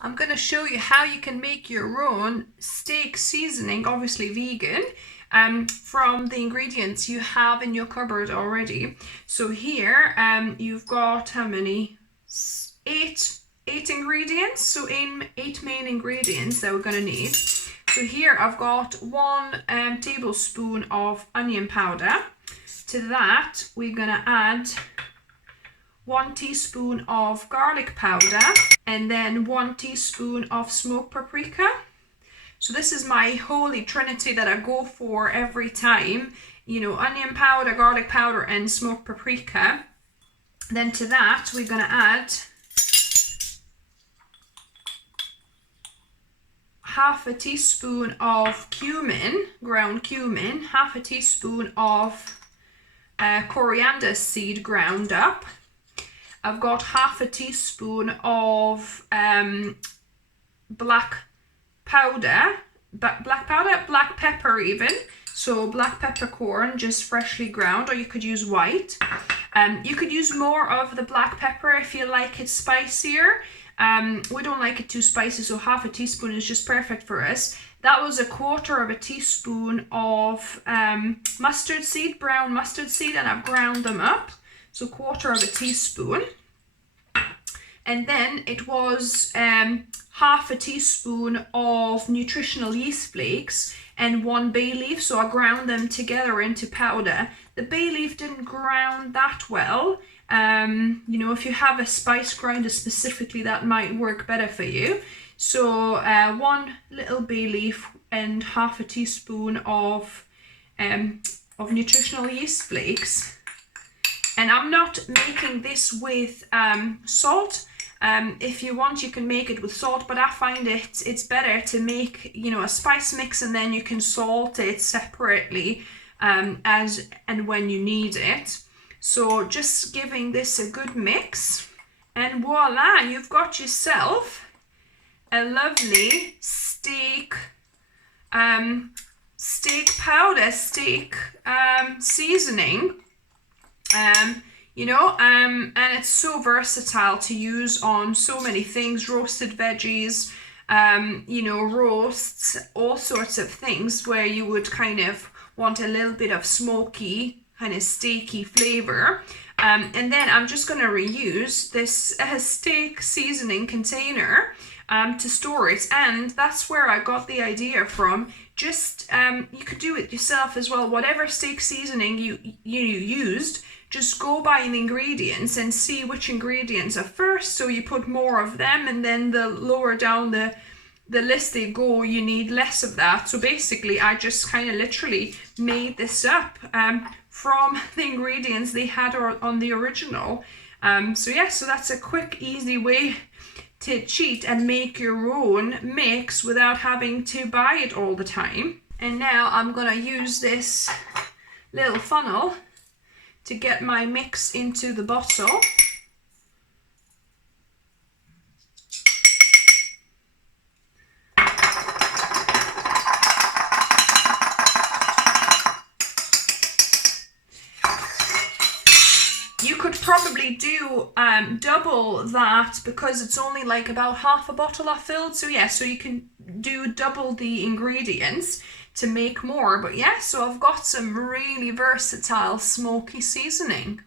I'm going to show you how you can make your own steak seasoning, obviously vegan, from the ingredients you have in your cupboard already. So here you've got how many? Eight ingredients, so 8 main ingredients that we're going to need. So here I've got 1 tablespoon of onion powder. To that we're going to add 1 teaspoon of garlic powder and then 1 teaspoon of smoked paprika. So this is my holy trinity that I go for every time, you know, onion powder, garlic powder and smoked paprika. Then to that we're going to add half a teaspoon of cumin, ground cumin, half a teaspoon of coriander seed ground up. I've got half a teaspoon of black pepper even. So black peppercorn, just freshly ground, or you could use white. You could use more of the black pepper if you like it spicier. We don't like it too spicy, so half a teaspoon is just perfect for us. That was 1/4 teaspoon of mustard seed, brown mustard seed, and I've ground them up. So 1/4 teaspoon. And then it was half a teaspoon of nutritional yeast flakes and 1 bay leaf. So I ground them together into powder. The bay leaf didn't ground that well. You know, if you have a spice grinder specifically, that might work better for you. So 1 little bay leaf and half a teaspoon of nutritional yeast flakes. And I'm not making this with salt. If you want, you can make it with salt, but I find it's better to make, you know, a spice mix and then you can salt it separately as and when you need it. So just giving this a good mix, and voila, you've got yourself a lovely steak powder, steak seasoning. You know, and it's so versatile to use on so many things, roasted veggies, you know, roasts, all sorts of things where you would kind of want a little bit of smoky, kind of steaky flavor. And then I'm just going to reuse this steak seasoning container to store it, and that's where I got the idea from. Just you could do it yourself as well. Whatever steak seasoning you used, just go by the ingredients and see which ingredients are first, so you put more of them, and then the lower down the list they go, you need less of that. So basically I just kind of literally made this up from the ingredients they had on the original. So yeah, so that's a quick, easy way to cheat and make your own mix without having to buy it all the time. And now I'm gonna use this little funnel to get my mix into the bottle. You could probably do double that, because it's only like about half a bottle I filled. So yeah, so you can do double the ingredients to make more. But yeah, so I've got some really versatile smoky seasoning.